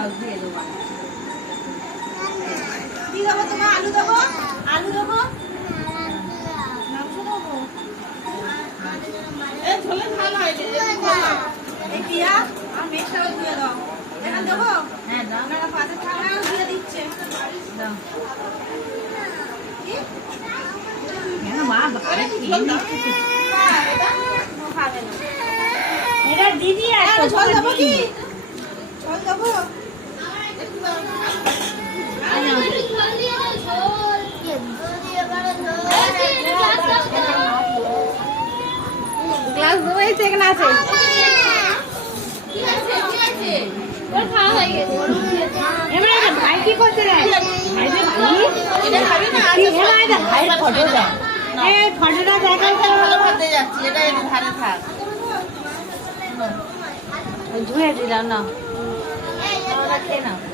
দাও ধুয়ে দেবো কি দেবো তোমার আলু দেবো মাংস দেবো ঝোলে ভালো হয় এই দিয়া আর মেঘটাও ধুয়ে দাও এখানে দেবো হ্যাঁ দাও না পাতে ঠান্ডাও ধুয়ে দিচ্ছে দাও কি কেন মা আরে খেয়ে নিচ্ছি এটা দিদি আর ঝোল দেবো কি ঝোল দেবো গ্লাস দেবো এই সেখানে আছে ভাই কি করছে রে ভাইয়ের ফটো দেয় ফটোটা দেখাই ভালো করতে যাচ্ছি এটা একটু ধারে থাক ধুয়ে দিলাম না খেয়ে নাও